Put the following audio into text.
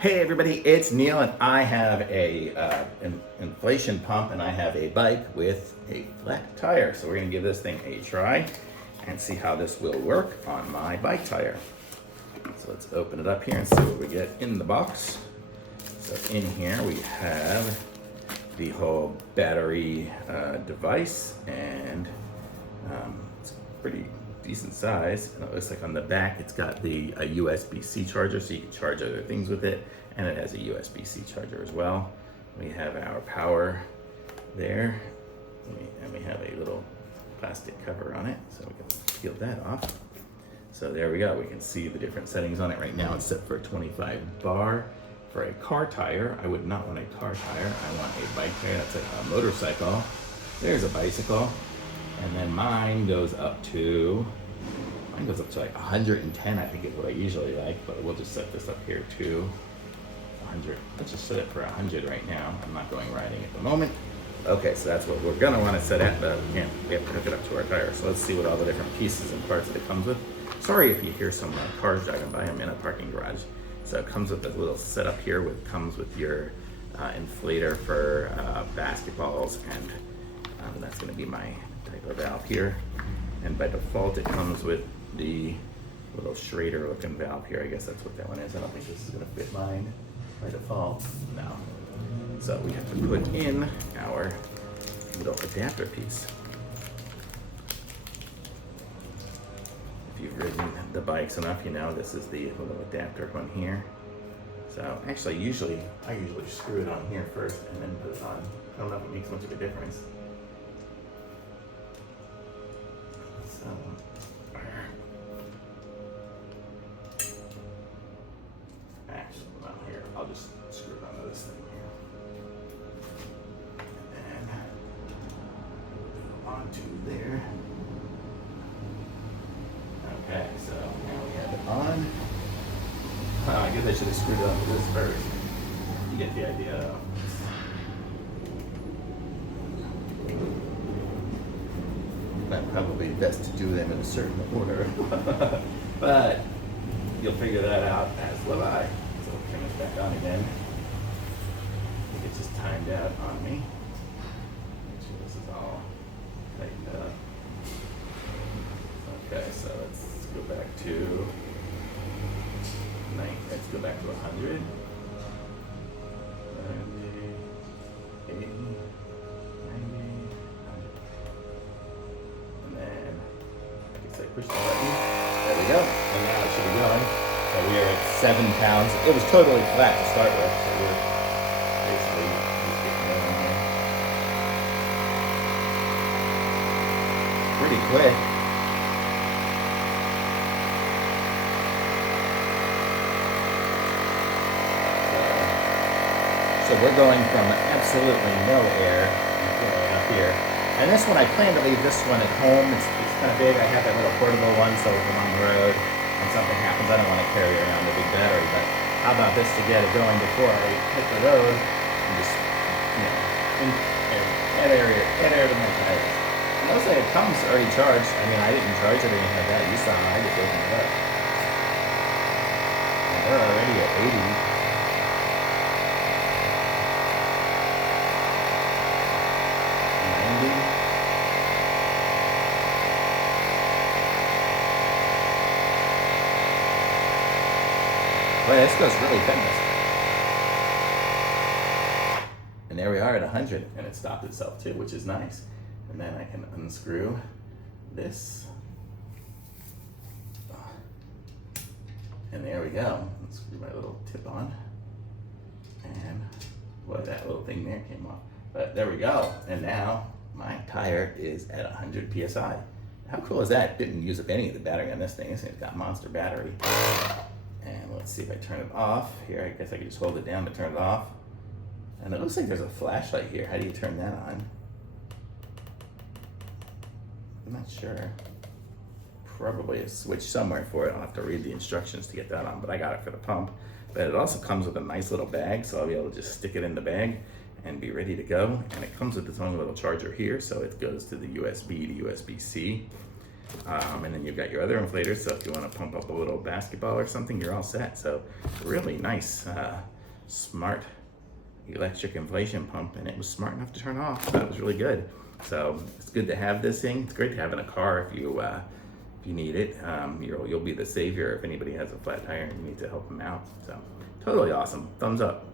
Hey everybody, it's Neil and I have an inflation pump and I have a bike with a flat tire. So we're gonna give this thing a try and see how this will work on my bike tire. So let's open it up here and see what we get in the box. So in here we have the whole battery device, and it's pretty decent size. And it looks like on the back it's got a USB-C charger, so you can charge other things with it, and it has a USB-C charger as well. We have our power there, and we have a little plastic cover on it, so we can peel that off. So there we go, we can see the different settings on it. Right now it's set for a 25 bar. For a car tire, I would not want a car tire, I want a bike tire. That's like a motorcycle. There's a bicycle. And then mine goes up to like 110, I think is what I usually like, but we'll just set this up here to 100. Let's just set it for 100 right now. I'm not going riding at the moment. Okay, so that's what we're gonna wanna set at, but we have to hook it up to our tire. So let's see what all the different pieces and parts that it comes with. Sorry if you hear some cars driving by. I'm in a parking garage. So it comes with a little setup here, comes with your inflator for basketballs, and that's gonna be my type of valve here. And by default, it comes with the little Schrader looking valve here. I guess that's what that one is. I don't think this is gonna fit mine by default, no. So we have to put in our little adapter piece. If you've ridden the bikes enough, you know this is the little adapter one here. So actually, I usually screw it on here first and then put it on. I don't know if it makes much of a difference. So, actually, not here. I'll just screw it onto this thing here. And then onto there. Okay, so now we have it on. I guess I should have screwed it onto this first. You get the idea. Probably best to do them in a certain order, but you'll figure that out, as will I. So we'll turn this back on again. I think it's just timed out on me. Make sure this is all tightened up. Okay, so let's go back to 9. Let's go back to 100. 70, 80. Push the button. There we go. And now it should be going. So we are at 7 pounds. It was totally flat to start with, so we're basically just getting going here. Pretty quick. So we're going from absolutely no air up here. And this one, I plan to leave this one at home. It's kind of big. I have that little portable one, so if I'm on the road and something happens, I don't want to carry around a big battery. But how about this to get it going before I hit the road and just, add air to my tires. And looks like it comes already charged. I mean, I didn't charge it, I didn't have that. You saw I just opened it up. And we're already at 80. Boy, this goes really fast. And there we are at 100, and it stopped itself too, which is nice. And then I can unscrew this. And there we go. Unscrew my little tip on. And boy, that little thing there came off. But there we go. And now my tire is at 100 PSI. How cool is that? Didn't use up any of the battery on this thing. This thing's got monster battery. And let's see if I turn it off. Here, I guess I can just hold it down to turn it off. And it looks like there's a flashlight here. How do you turn that on? I'm not sure. Probably a switch somewhere for it. I'll have to read the instructions to get that on, but I got it for the pump. But it also comes with a nice little bag, so I'll be able to just stick it in the bag and be ready to go. And it comes with its own little charger here, so it goes to the USB to USB-C. And then you've got your other inflators, so if you want to pump up a little basketball or something, you're all set. So really nice, smart electric inflation pump, and it was smart enough to turn off, so that was really good. So it's good to have this thing. It's great to have in a car if you need it. You'll be the savior if anybody has a flat tire and you need to help them out. So totally awesome. Thumbs up.